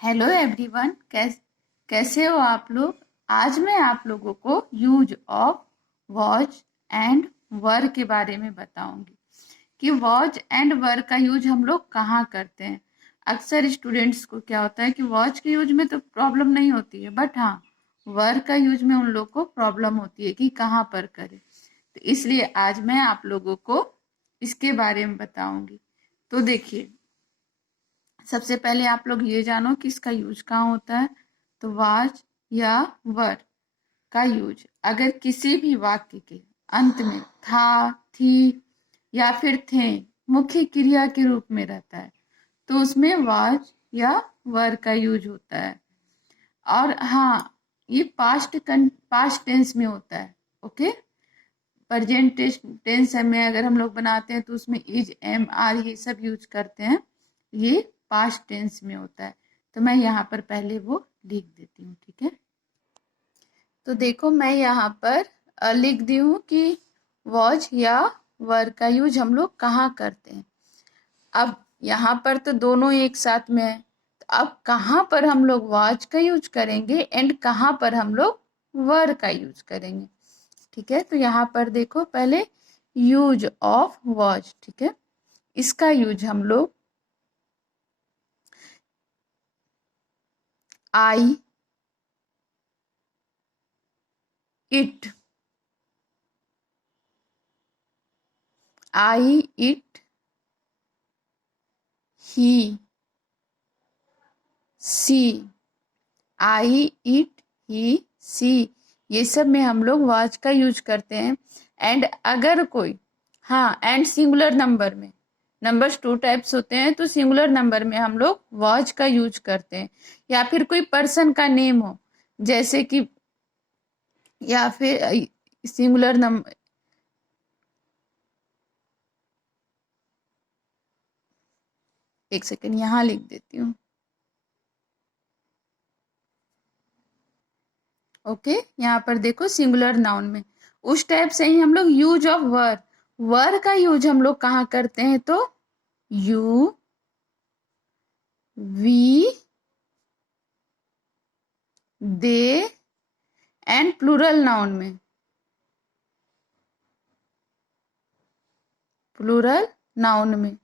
Hello everyone, कैसे हो आप लोग। आज मैं आप लोगों को यूज ऑफ वॉच एंड वर के बारे में बताऊंगी कि वॉच एंड वर का यूज हम लोग कहाँ करते हैं। अक्सर स्टूडेंट्स को क्या होता है कि वॉच के यूज में तो प्रॉब्लम नहीं होती है, बट हाँ, वर का यूज में उन लोग को प्रॉब्लम होती है कि कहाँ पर करें। तो इसलिए आज मैं आप लोगों को इसके बारे में बताऊंगी। तो देखिए, सबसे पहले आप लोग ये जानो कि इसका यूज कहाँ होता है। तो वाज या वर का यूज अगर किसी भी वाक्य के अंत में था, थी या फिर थे मुख्य क्रिया के रूप में रहता है तो उसमें वाज या वर का यूज होता है। और हाँ, ये पास्ट टेंस में होता है। ओके, प्रेजेंट टेंस में अगर हम लोग बनाते हैं तो उसमें इज, एम, आर ये सब यूज करते हैं। ये पास्ट टेंस में होता है। तो मैं यहाँ पर पहले वो लिख देती हूँ, ठीक है। तो देखो, मैं यहाँ पर लिख दी हूँ कि वॉज या वर का यूज हम लोग कहाँ करते हैं। अब यहाँ पर तो दोनों एक साथ में है, तो अब कहाँ पर हम लोग वॉच का यूज करेंगे एंड कहाँ पर हम लोग वर का यूज करेंगे। ठीक है, तो यहाँ पर देखो, पहले यूज ऑफ वॉच, ठीक है, इसका यूज हम लोग I, it, I, it, he, she, I, it, he, she, ये सब में हम लोग वॉच का यूज करते हैं। एंड अगर कोई, हाँ, एंड सिंगुलर नंबर में, नंबर्स टू टाइप्स होते हैं, तो सिंगुलर नंबर में हम लोग वॉच का यूज करते हैं। या फिर कोई पर्सन का नेम हो, जैसे कि, या फिर सिंगुलर नंबर, एक सेकेंड यहाँ लिख देती हूँ। ओके, यहाँ पर देखो, सिंगुलर नाउन में उस टाइप से ही हम लोग यूज ऑफ वर, वर का यूज हम लोग कहाँ करते हैं, तो you, we, they and plural noun में, प्लूरल नाउन में।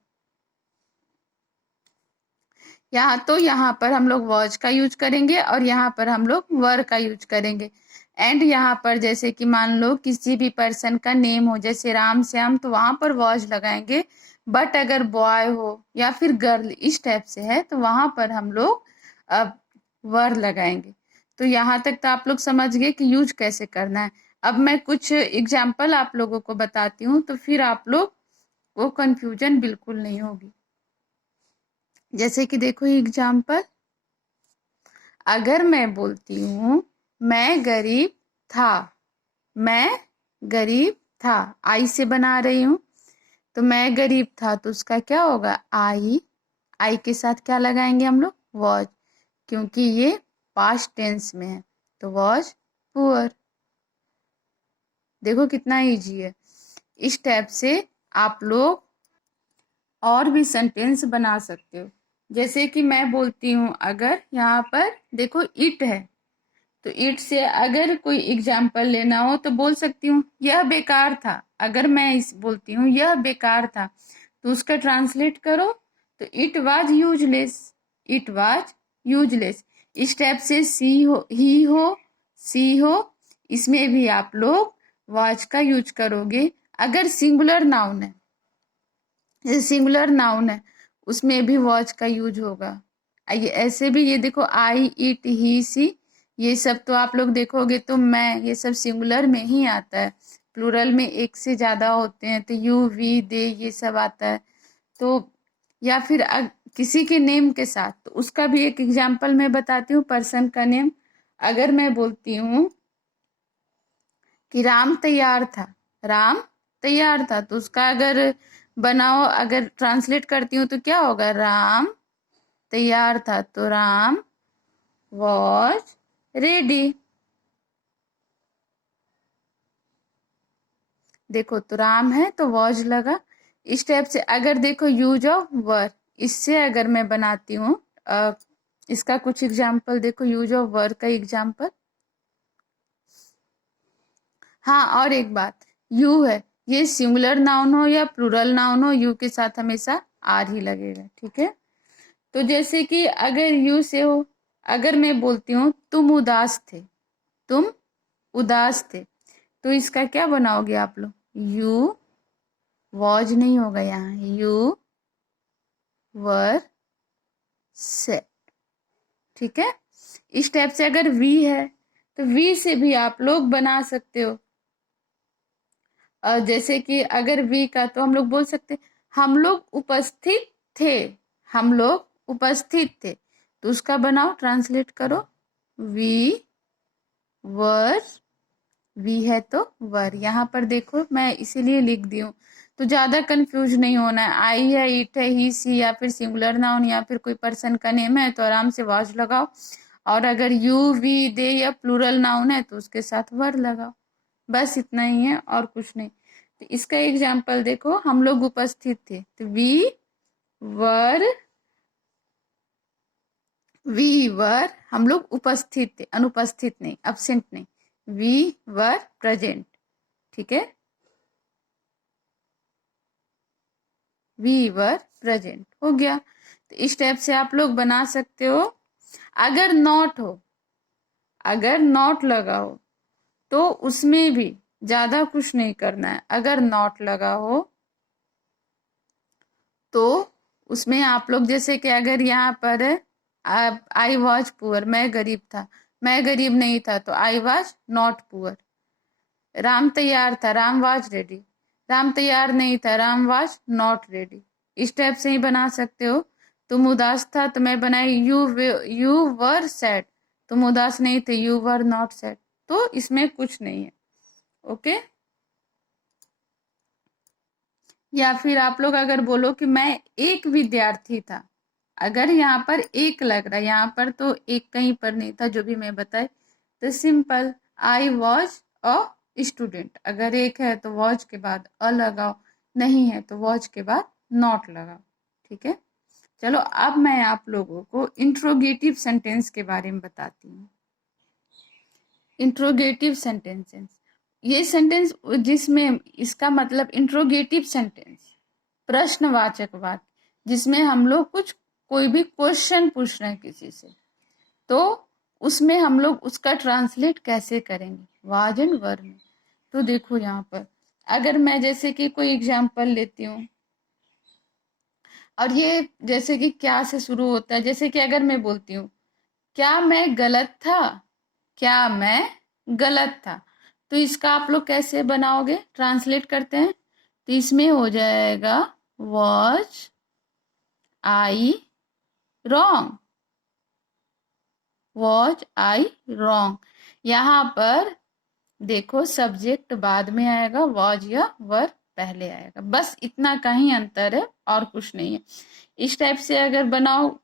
यहाँ पर हम लोग वॉच का यूज करेंगे और यहाँ पर हम लोग वर का यूज करेंगे। एंड यहाँ पर जैसे कि मान लो किसी भी पर्सन का नेम हो, जैसे राम श्याम, तो वहां पर वॉच लगाएंगे। बट अगर बॉय हो या फिर गर्ल इस टाइप से है तो वहां पर हम लोग अब वर लगाएंगे। तो यहाँ तक तो आप लोग समझ गए कि यूज कैसे करना है। अब मैं कुछ एग्जाम्पल आप लोगों को बताती हूँ, तो फिर आप लोग वो कंफ्यूजन बिल्कुल नहीं होगी। जैसे कि देखो एग्जाम्पल, अगर मैं बोलती हूँ मैं गरीब था, मैं गरीब था, आई से बना रही हूँ, तो मैं गरीब था तो उसका क्या होगा, आई के साथ क्या लगाएंगे हम लोग, वॉज, क्योंकि ये पास्ट टेंस में है, तो वॉज पुअर। देखो कितना इजी है। इस टाइप से आप लोग और भी सेंटेंस बना सकते हो। जैसे कि मैं बोलती हूँ, अगर यहाँ पर देखो इट है, तो इट से अगर कोई एग्जाम्पल लेना हो तो बोल सकती हूँ यह बेकार था। अगर मैं इस बोलती हूँ यह बेकार था, तो उसका ट्रांसलेट करो तो it was useless, it was useless. इस टाइप से सी हो, ही हो, सी हो, इसमें भी आप लोग वाज का यूज करोगे। अगर सिंगुलर नाउन है, जैसे सिंगुलर नाउन है, उसमें भी वॉच का यूज होगा। ये ऐसे भी, ये देखो आई, इट, ही, सी, ये सब तो आप लोग देखोगे तो मैं, ये सब सिंगुलर में ही आता है। प्लूरल में एक से ज्यादा होते हैं तो यू, वी, दे ये सब आता है। तो या फिर किसी के नेम के साथ, तो उसका भी एक एग्जाम्पल मैं बताती हूँ, पर्सन का नेम। अगर मैं बोलती हूँ कि राम तैयार था, राम तैयार था, तो उसका अगर बनाओ, अगर ट्रांसलेट करती हूँ तो क्या होगा, राम तैयार था, तो राम वॉज रेडी। देखो, तो राम है तो वॉज लगा। इस टाइप से अगर देखो यूज ऑफ वर, इससे अगर मैं बनाती हूँ इसका कुछ एग्जाम्पल देखो, यूज ऑफ वर का एग्जाम्पल। हाँ, और एक बात, यू है, ये सिंगुलर नाउन हो या प्लूरल नाउन हो, यू के साथ हमेशा आर ही लगेगा, ठीक है। तो जैसे कि अगर यू से हो, अगर मैं बोलती हूँ तुम उदास थे, तुम उदास थे, तो इसका क्या बनाओगे आप लोग? यू वॉज नहीं होगा यहाँ, यू वर सेड, ठीक है। इस टाइप से अगर वी है तो वी से भी आप लोग बना सकते हो। जैसे कि अगर वी का तो हम लोग बोल सकते हम लोग उपस्थित थे, हम लोग उपस्थित थे, तो उसका बनाओ, ट्रांसलेट करो, वी वर, वी है तो वर। यहाँ पर देखो मैं इसीलिए लिख दी हूँ, तो ज्यादा कंफ्यूज नहीं होना है। आई है, इट है, ही सी, या फिर सिंगुलर नाउन या फिर कोई पर्सन का नेम है तो आराम से वॉज लगाओ, और अगर यू वी दे या प्लूरल नाउन है तो उसके साथ वर लगाओ, बस इतना ही है और कुछ नहीं। तो इसका एग्जाम्पल देखो, हम लोग उपस्थित थे, तो वी वर, हम लोग उपस्थित थे, अनुपस्थित नहीं, अब्सेंट नहीं, वी वर प्रेजेंट, ठीक है, वी वर प्रेजेंट हो गया। तो इस टाइप से आप लोग बना सकते हो। अगर नॉट हो, अगर नॉट लगा हो तो उसमें भी ज्यादा कुछ नहीं करना है। अगर नॉट लगा हो तो उसमें आप लोग, जैसे कि अगर यहाँ पर आई वॉज पुअर, मैं गरीब था, मैं गरीब नहीं था, तो I was not poor. Ram तैयार था, राम वॉज रेडी, राम तैयार नहीं था, राम वॉज नॉट रेडी। इस टाइप से ही बना सकते हो। तुम उदास था तो मैं बनाई यू वर सैड, तुम उदास नहीं थे, यू वर नॉट सैड, तो इसमें कुछ नहीं है, ओके। या फिर आप लोग अगर बोलो कि मैं एक विद्यार्थी था, अगर यहाँ पर एक लग रहा है, यहाँ पर तो एक कहीं पर नहीं था जो भी मैं बताए, तो simple I was a student. अगर एक है तो वॉज के बाद अ लगाओ, नहीं है तो वॉज के बाद नॉट लगाओ, ठीक है। चलो अब मैं आप लोगों को इंट्रोगेटिव सेंटेंस के बारे में बताती हूँ। इंट्रोगेटिव सेंटेंसेस, ये सेंटेंस जिसमें इसका मतलब इंट्रोगेटिव सेंटेंस, प्रश्नवाचक वाक्य, जिसमें हम लोग कुछ कोई भी क्वेश्चन पूछ रहे हैं किसी से, तो उसमें हम लोग उसका ट्रांसलेट कैसे करेंगे, वाज एंड वर में। तो देखो यहाँ पर अगर मैं जैसे कि कोई एग्जांपल लेती हूँ, और ये जैसे कि क्या से शुरू होता है, जैसे कि अगर मैं बोलती हूँ क्या मैं गलत था, क्या मैं गलत था, तो इसका आप लोग कैसे बनाओगे, ट्रांसलेट करते हैं, तो इसमें हो जाएगा was I wrong, was I wrong. यहाँ पर देखो सब्जेक्ट बाद में आएगा, वॉज या वर पहले आएगा, बस इतना का ही अंतर है और कुछ नहीं है। इस टाइप से अगर बनाओ,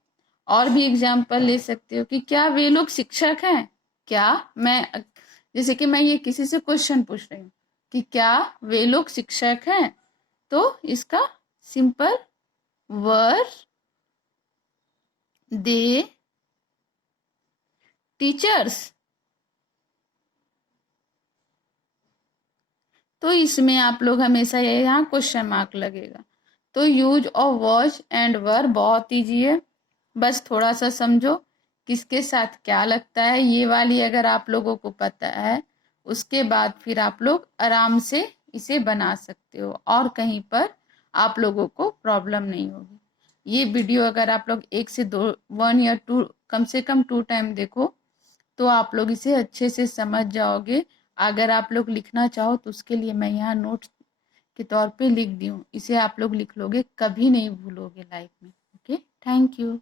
और भी एग्जाम्पल ले सकते हो कि क्या वे लोग शिक्षक हैं, क्या मैं, जैसे कि मैं ये किसी से क्वेश्चन पूछ रही हूँ कि क्या वे लोग शिक्षक हैं, तो इसका सिंपल वर दे टीचर्स, तो इसमें आप लोग हमेशा ये यहाँ क्वेश्चन मार्क लगेगा। तो यूज ऑफ वॉज एंड वर बहुत ईजी है, बस थोड़ा सा समझो किसके साथ क्या लगता है, ये वाली अगर आप लोगों को पता है, उसके बाद फिर आप लोग आराम से इसे बना सकते हो और कहीं पर आप लोगों को प्रॉब्लम नहीं होगी। ये वीडियो अगर आप लोग 1 से 2, 1 या 2, कम से कम 2 टाइम देखो तो आप लोग इसे अच्छे से समझ जाओगे। अगर आप लोग लिखना चाहो तो उसके लिए मैं यहाँ नोट्स के तौर पे लिख दी हूँ, इसे आप लोग लिख लोगे, कभी नहीं भूलोगे लाइफ में, ओके। Thank you.